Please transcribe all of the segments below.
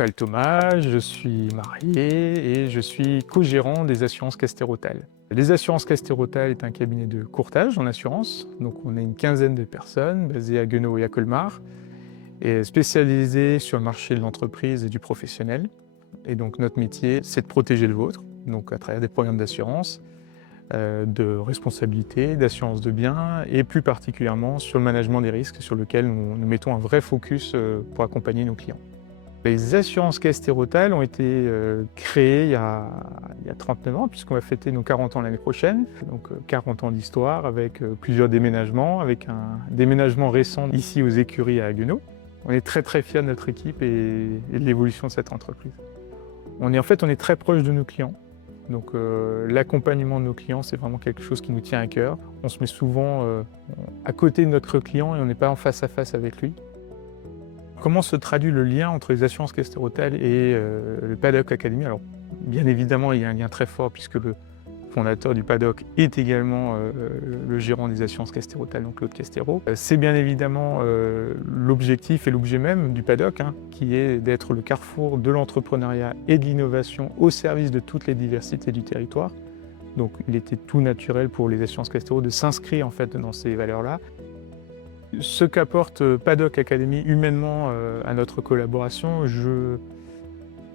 m'appelle Thomas, je suis marié et je suis co-gérant des assurances Castérotal. Les assurances Castérotal est un cabinet de courtage en assurance, donc on est une quinzaine de personnes basées à Guenot et à Colmar, et spécialisées sur le marché de l'entreprise et du professionnel. Et donc notre métier, c'est de protéger le vôtre, donc à travers des programmes d'assurance, de responsabilité, d'assurance de biens, et plus particulièrement sur le management des risques, sur lequel nous mettons un vrai focus pour accompagner nos clients. Les assurances Castérotal ont été créées il y a 39 ans, puisqu'on va fêter nos 40 ans l'année prochaine. Donc 40 ans d'histoire avec plusieurs déménagements, avec un déménagement récent ici aux écuries à Guenot. On est très fiers de notre équipe et de l'évolution de cette entreprise. On est très proche de nos clients. Donc l'accompagnement de nos clients, c'est vraiment quelque chose qui nous tient à cœur. On se met souvent à côté de notre client et on n'est pas en face à face avec lui. Comment se traduit le lien entre les assurances Castérotal et le Paddock Academy? Alors, bien évidemment, il y a un lien très fort puisque le fondateur du Paddock est également le gérant des assurances Castérotal, donc Claude Castéro. C'est bien évidemment l'objectif et l'objet même du Paddock, qui est d'être le carrefour de l'entrepreneuriat et de l'innovation au service de toutes les diversités du territoire. Donc, il était tout naturel pour les assurances Castéro de s'inscrire en fait dans ces valeurs-là. Ce qu'apporte Paddock Academy humainement à notre collaboration,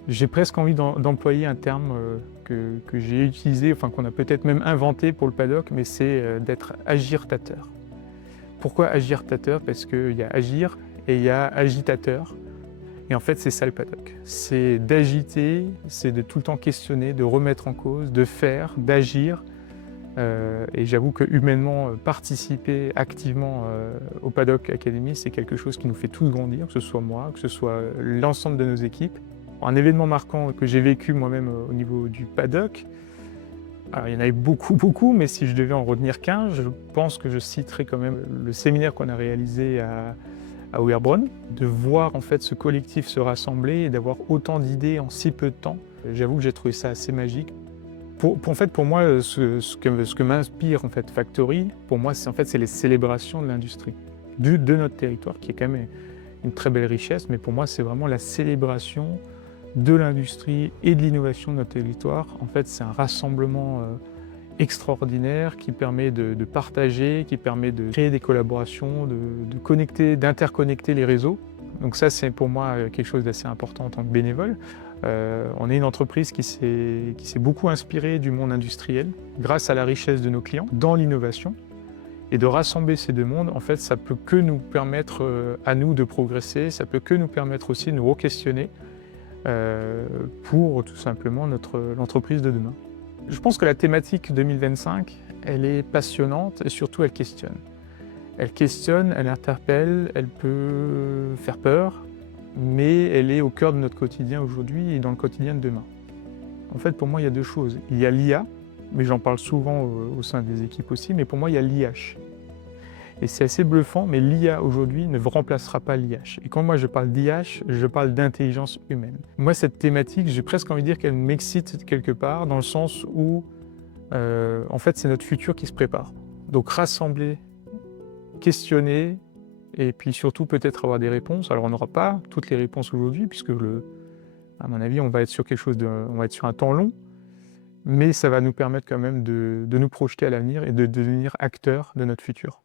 j'ai presque envie d'employer un terme que j'ai utilisé, enfin qu'on a peut-être même inventé pour le Paddock, mais c'est d'être agirtateur. Pourquoi agirtateur? Parce qu'il y a agir et il y a agitateur. Et en fait, c'est ça le Paddock. C'est d'agiter, c'est de tout le temps questionner, de remettre en cause, de faire, d'agir. Et j'avoue que humainement, participer activement au Paddock Academy, c'est quelque chose qui nous fait tous grandir, que ce soit moi, que ce soit l'ensemble de nos équipes. Un événement marquant que j'ai vécu moi-même au niveau du Paddock, alors il y en avait beaucoup, mais si je devais en retenir qu'un, je pense que je citerai quand même le séminaire qu'on a réalisé à Ouerbrunn. De voir en fait ce collectif se rassembler et d'avoir autant d'idées en si peu de temps, j'avoue que j'ai trouvé ça assez magique. Pour moi, ce que m'inspire en fait Factory, pour moi, c'est les célébrations de l'industrie, de notre territoire, qui est quand même une très belle richesse, mais pour moi, c'est vraiment la célébration de l'industrie et de l'innovation de notre territoire. En fait, c'est un rassemblement extraordinaire qui permet de partager, qui permet de créer des collaborations, de connecter, d'interconnecter les réseaux. Donc ça, c'est pour moi quelque chose d'assez important en tant que bénévole. On est une entreprise qui s'est beaucoup inspirée du monde industriel grâce à la richesse de nos clients dans l'innovation. Et de rassembler ces deux mondes, en fait, ça peut que nous permettre à nous de progresser, ça peut que nous permettre aussi de nous re-questionner pour tout simplement l'entreprise de demain. Je pense que la thématique 2025, elle est passionnante et surtout elle questionne. Elle questionne, elle interpelle, elle peut faire peur, mais elle est au cœur de notre quotidien aujourd'hui et dans le quotidien de demain. En fait, pour moi, il y a deux choses. Il y a l'IA, mais j'en parle souvent au sein des équipes aussi, mais pour moi, il y a l'IH. Et c'est assez bluffant, mais l'IA aujourd'hui ne remplacera pas l'IH. Et quand moi je parle d'IH, je parle d'intelligence humaine. Moi, cette thématique, j'ai presque envie de dire qu'elle m'excite quelque part, dans le sens où, en fait, c'est notre futur qui se prépare. Donc rassembler, questionner, et puis surtout peut-être avoir des réponses. Alors on n'aura pas toutes les réponses aujourd'hui, puisque à mon avis, on va être sur on va être sur un temps long, mais ça va nous permettre quand même de nous projeter à l'avenir et de devenir acteurs de notre futur.